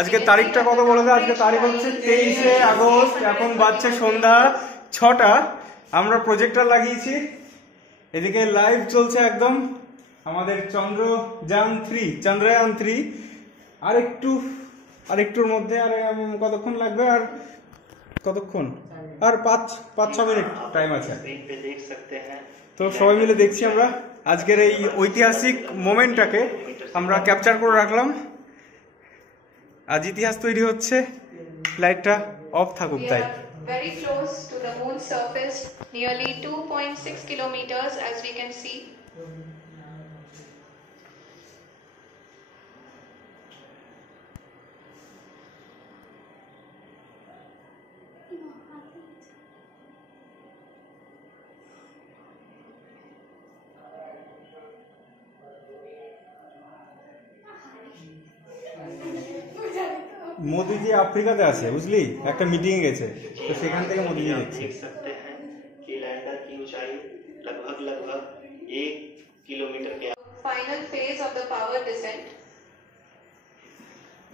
আজকে তারিখটা কত বলে দাও? আজকে তারিখ হচ্ছে 23শে আগস্ট। এখন বাজছে সন্ধ্যা 6টা। আমরা প্রজেক্টর লাগিয়েছি, এদিকে লাইভ চলছে একদম আমাদের চন্দ্রয়ান 3 আরেকটুর মধ্যে। আর কতক্ষণ লাগবে? আর কতক্ষণ? আর 5-6 মিনিট টাইম আছে। তো সবাই মিলে দেখছি আমরা আজকের এই ঐতিহাসিক মোমেন্টটাকে আমরা ক্যাপচার করে রাখলাম। আজ ইতিহাস তৈরি হচ্ছে, লাইটটা অফ থাকুক তাই। Very close to the moon's surface, nearly 2.6 kilometers as we can see. মোদিজি আফ্রিকাতে আছে, বুঝলি, একটা মিটিং এ গেছে, তো সেখান থেকে মোদিজি দেখছে। Final phase of the power descent,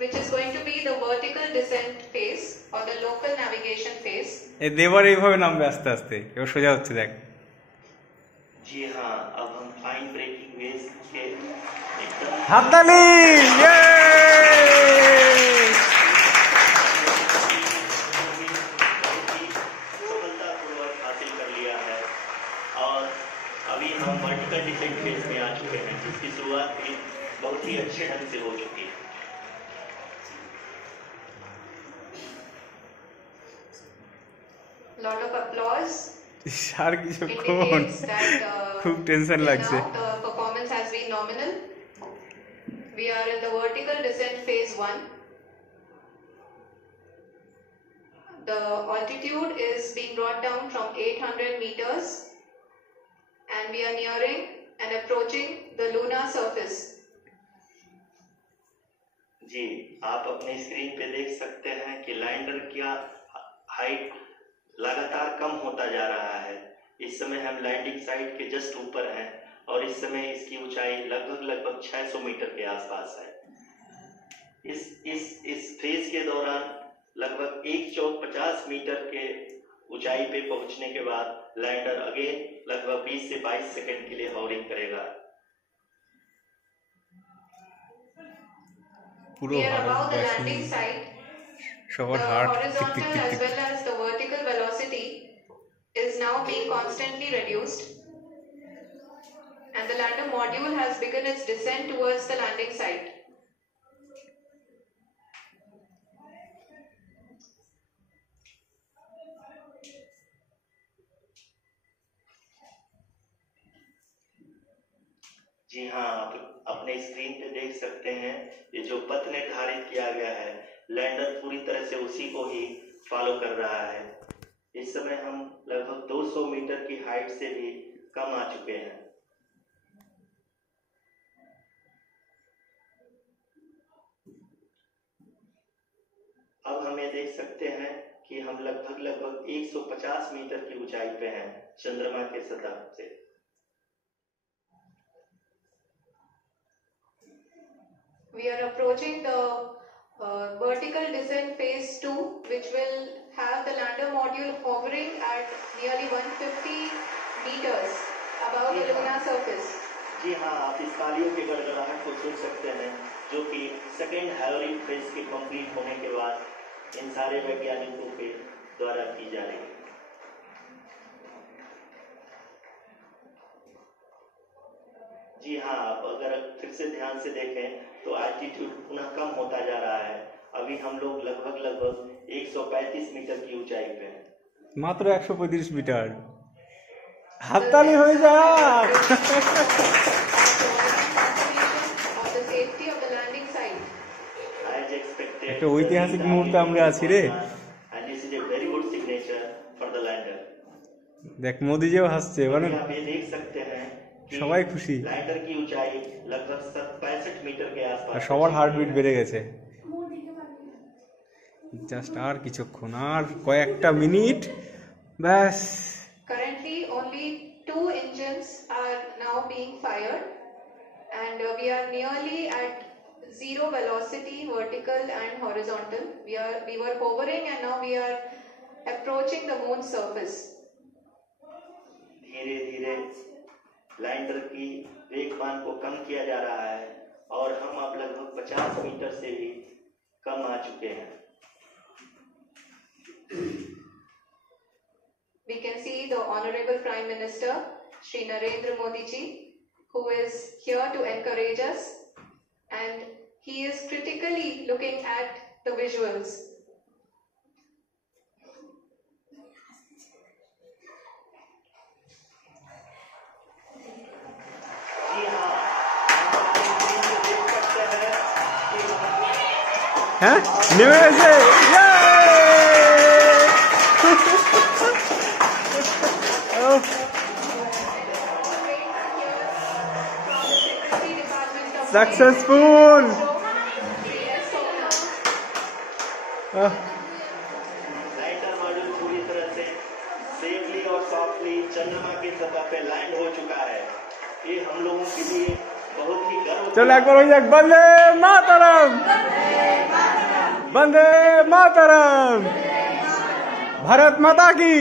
which is going to be the vertical descent phase or the local navigation phase. এই দেবার এইভাবে নামবে আস্তে আস্তে, এবার সোজা হচ্ছে, দেখ। जी हाँ, अब हम फाइन ब्रेकिंग वेव्स के हाथताली, ये सफलतापूर्वक हासिल कर लिया है और अभी हम वर्टिकल डिसेंट फेज में आ चुके हैं, जिसकी शुरुआत भी बहुत ही अच्छे ढंग से हो चुकी है। Lot of applause. আর কিছুক্ষণ, খুব টেনশন লাগছে। The performance has been nominal. We are in the vertical descent phase 1. The altitude is being brought down from 800 meters and we are nearing and approaching the lunar surface. जी, आप अपने screen पे देख सकते हैं कि lander की height लगातार कम होता जा रहा है। इस समय हम लैंडिंग साइट के जस्ट ऊपर हैं और इस समय इसकी ऊंचाई लगभग 600 मीटर के आसपास है। इस फेज के दौरान लगभग 150 मीटर के ऊंचाई पे पहुंचने के बाद लैंडर अगेन लगभग 20 से 22 सेकंड के लिए हॉवरिंग करेगा। পুরো landing site. সবার The heart horizontal as well as the vertical velocity is now being constantly reduced and the lander module has begun its descent towards the landing site. जी हाँ, आप अपने स्क्रीन पे देख सकते हैं ये जो पथ निर्धारित किया गया है, लैंडर पूरी तरह से उसी को ही फॉलो कर रहा है। इस समय हम लगभग 200 मीटर की हाइट से भी कम आ चुके हैं। अब हम ये देख सकते हैं कि हम लगभग 150 मीटर की ऊंचाई पे हैं चंद्रमा के सतह से। We are approaching the vertical descent phase 2, which will have the lander module hovering at nearly 150 meters above the lunar surface. जी हाँ, आप इस तालियों के गड़गड़ाहट को सुन सकते हैं, जो कि सेकेंड हैवरिंग फेज के कंप्लीट होने के बाद इन सारे वैज्ञानिकों के द्वारा की जा रही है। जी हाँ, आप अगर फिर से ध्यान से देखें तो एल्टीट्यूड पुनः कम होता जा रहा है। अभी हम लोग लगभग 135 मीटर की ऊंचाई पे हैं। মাত্র 135 মিটার। হাততালি হয়ে যাক। একটা ঐতিহাসিক মুহূর্তে আমরা আছি রে। দেখ মোদিজিও হাসছে, মানে সবাই খুশি, আর সবার হার্টবিট বেড়ে গেছে। জাস্ট আর কিছুক্ষণ, আর কয়েকটা মিনিট ব্যাস। Currently only 2 engines are now being fired and we are nearly at zero velocity, vertical and horizontal. We were hovering and now we are approaching the moon's surface. धीरे धीरे lander की वेगमान को कम किया जा रहा है और हम अब लगभग 50 मीटर से भी कम आ चुके हैं. We can see the Honorable Prime Minister, Shri Narendra Modi ji, who is here to encourage us, and he is critically looking at the visuals. हैं? निवेश है! Successful! लैंडर मॉड्यूल पूरी तरह से सेफली और सॉफ्टली चंद्रमा की सतह पे लैंड हो चुका है. ये हम लोगों के लिए बहुत ही गर्व. चलो एक बार हो जाए. वंदे मातरम! वंदे मातरम! भारत माता की!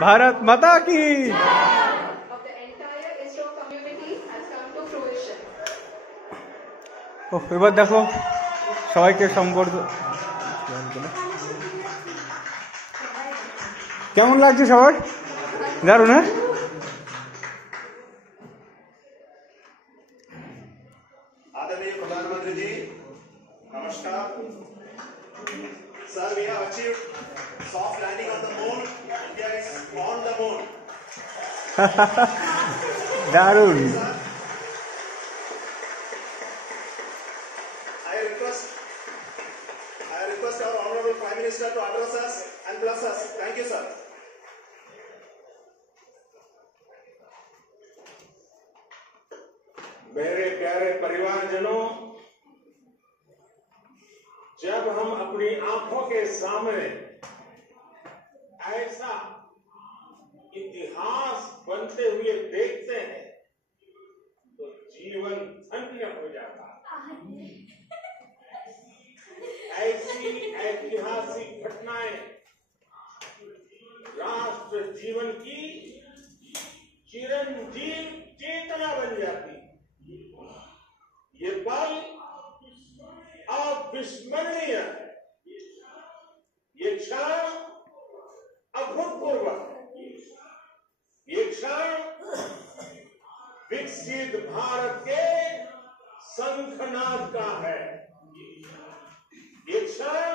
भारत माता की! Of the entire ISRO community has come to fruition. এবার দেখো সবাইকে সম্বর্ধ কেমন লাগছে সবার? দারুণ, হ্যাঁ? आदरणीय प्रधानमंत्री जी नमस्कार. Sir, we have achieved soft landing on the moon. India is on the moon. দারুণ. I request our Honorable Prime Minister to address us and bless us. Thank you, sir. मेरे प्यारे परिवारजनों, जब हम अपनी आंखों के सामने ऐसा इतिहास बनते हुए देखते हैं तो जीवन धन्य हो जाता है. ऐसी ऐतिहासिक घटनाएं राष्ट्र जीवन की चिरंजीव चेतना बन जाती. ये पल अविस्मरणीय है. ये क्षण अभूतपूर्व है. ये क्षण विकसित भारत के शंखनाद का है. ये क्षण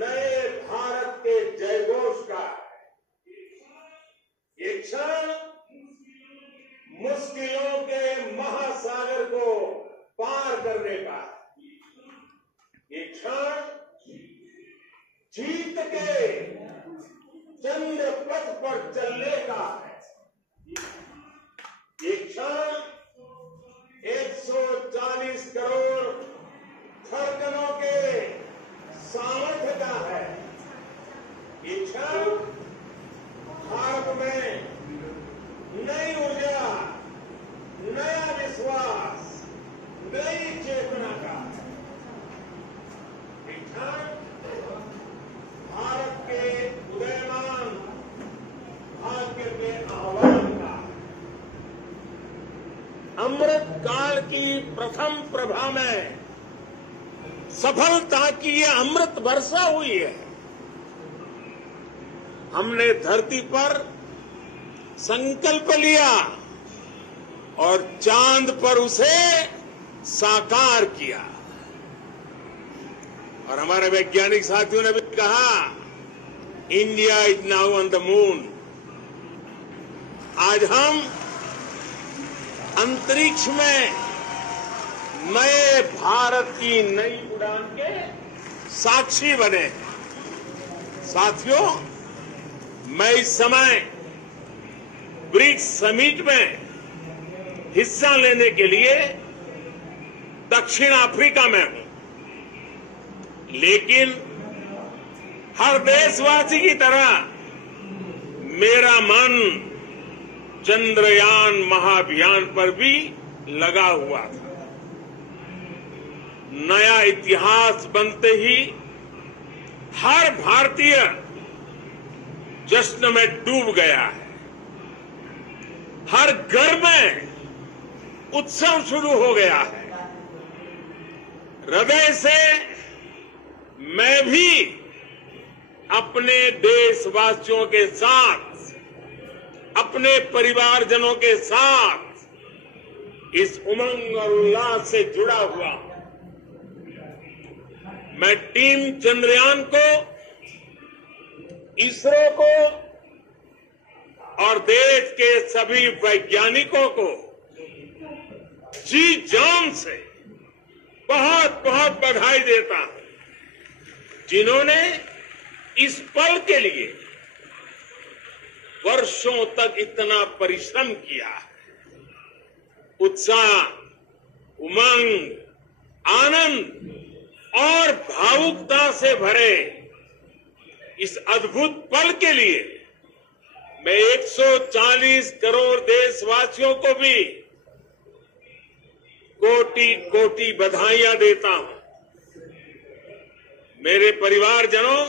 नए भारत के जयघोष का है. ये क्षण मुश्किलों के महासागर को पार करने का. ये क्षण जीत के चंद्र पथ पर चलने का है. ये क्षण 140 करोड़ धड़कनों के सामर्थ्य का है. ये क्षण भारत में नई ऊर्जा, नया विश्वास, नई चेतना का भारत के उदयमान भाग्य के आह्वान का. अमृत काल की प्रथम प्रभा में सफलता की ये अमृत वर्षा हुई है. हमने धरती पर संकल्प लिया और चांद पर उसे साकार किया. और हमारे वैज्ञानिक साथियों ने भी कहा, India is now on the moon. आज हम अंतरिक्ष में नए भारत की नई उड़ान के साक्षी बने. साथियों, मैं इस समय ब्रिक्स समिट में हिस्सा लेने के लिए दक्षिण अफ्रीका में हूं. लेकिन हर देशवासी की तरह मेरा मन चंद्रयान महाअभियान पर भी लगा हुआ था. नया इतिहास बनते ही हर भारतीय जश्न में डूब गया है। हर घर में उत्सव शुरू हो गया है। हृदय से मैं भी अपने देशवासियों के साथ, अपने परिवारजनों के साथ इस उमंग और उल्लास से जुड़ा हुआ। मैं टीम चंद्रयान को, इसरो को और देश के सभी वैज्ञानिकों को जी जान से बहुत बहुत बधाई देता हूं, जिन्होंने इस पल के लिए वर्षों तक इतना परिश्रम किया है। उत्साह, उमंग, आनंद और भावुकता से भरे इस अद्भुत पल के लिए मैं 140 करोड़ देशवासियों को भी कोटि कोटि बधाइयां देता हूं। मेरे परिवारजनों,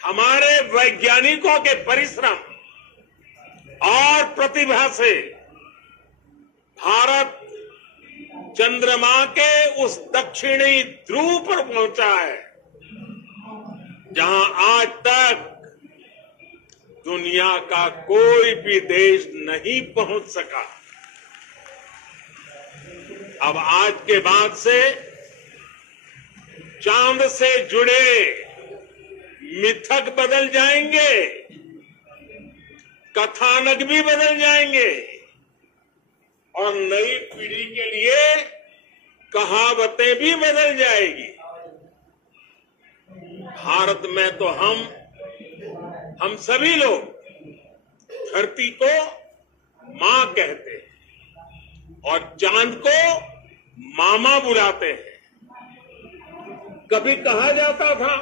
हमारे वैज्ञानिकों के परिश्रम और प्रतिभा से भारत चंद्रमा के उस दक्षिणी ध्रुव पर पहुंचा है, जहां आज तक दुनिया का कोई भी देश नहीं पहुंच सका। अब आज के बाद से चांद से जुड़े मिथक बदल जाएंगे, कथानक भी बदल जाएंगे और नई पीढ़ी के लिए कहावतें भी बदल जाएगी। भारत में तो हम सभी लोग धरती को मां कहते हैं और चांद को मामा बुलाते हैं। कभी कहा जाता था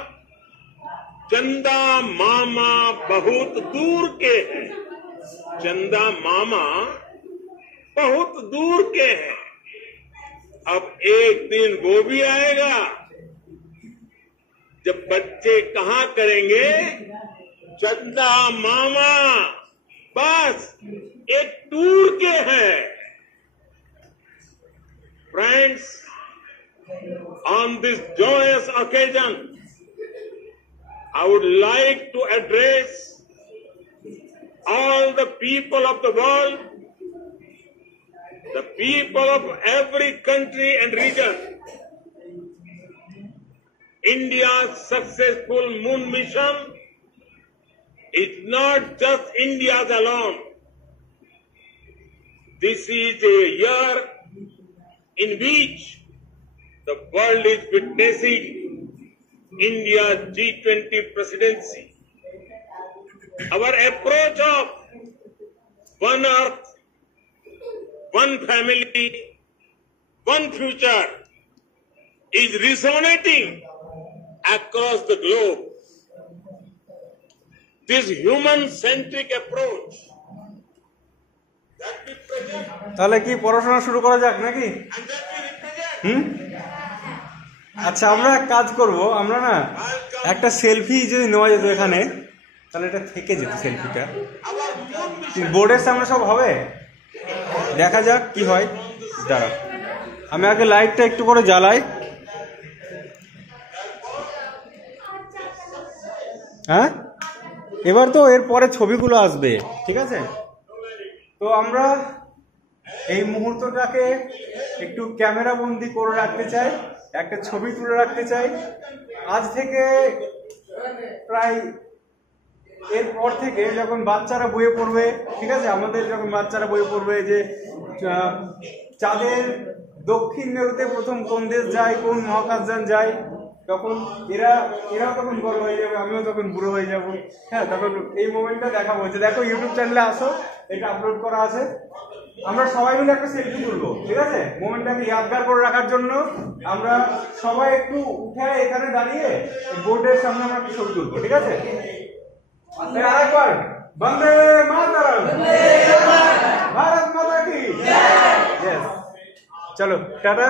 चंदा मामा बहुत दूर के हैं, चंदा मामा बहुत दूर के हैं। अब एक दिन वो भी आएगा जब बच्चे कहा करेंगे चंदा मामा बस एक टूर के हैं। Friends, on this joyous occasion, I would like to address all the people of the world, the people of every country and region. India's successful moon mission is not just India's alone. This is a year in which the world is witnessing India's G20 presidency. Our approach of one earth, one family, one future is resonating across the globe. This human-centric approach that we present তাহলে কি পড়াশোনা শুরু করা যাক নাকি? and that we represent আচ্ছা, আমরা এক কাজ করব, আমরা না একটা সেলফি যদি নেওয়া যেত এখানে, তাহলে এটা থেকে যেত সেলফিটা। our moon mission. বোর্ডের সামনে সব হবে, দেখা যাক কি হয়। দাঁড়া, আমি আগে লাইটটা একটু করে জ্বালাই। হ্যাঁ, এবার তো এর পরে ছবিগুলো আসবে, ঠিক আছে? তো আমরা এই মুহূর্তটাকে একটু ক্যামেরা বন্দি করে রাখতে চাই, একটা ছবি তুলে রাখতে চাই। আজ থেকে প্রায় এরপর থেকে যখন বাচ্চারা বইয়ে পড়বে, ঠিক আছে, আমাদের যখন বাচ্চারা বইয়ে পড়বে যে চাঁদের দক্ষিণ মেরুতে প্রথম কোন দেশ যায়, কোন মহাকাশযান যায়, তখন এরাও তখন বড় হয়ে যাবে, আমিও তখন বুড়ো হয়ে যাব। হ্যাঁ, তখন এই মোমেন্টটা দেখাবো যে দেখো ইউটিউব চ্যানেলে আসো, এটা আপলোড করা আছে। আমরা সবাই মিলে একটা সেলফি তুলবো, ঠিক আছে? মোমেন্টটাকে ইয়াদগার করে রাখার জন্য আমরা সবাই একটু উঠে এখানে দাঁড়িয়ে বোর্ডের সামনে আমরা একটা ছবি তুলবো, ঠিক আছে? আরেকবার বন্দে মাতরম, ভারত মাতা কি জয়। চলো টাটা।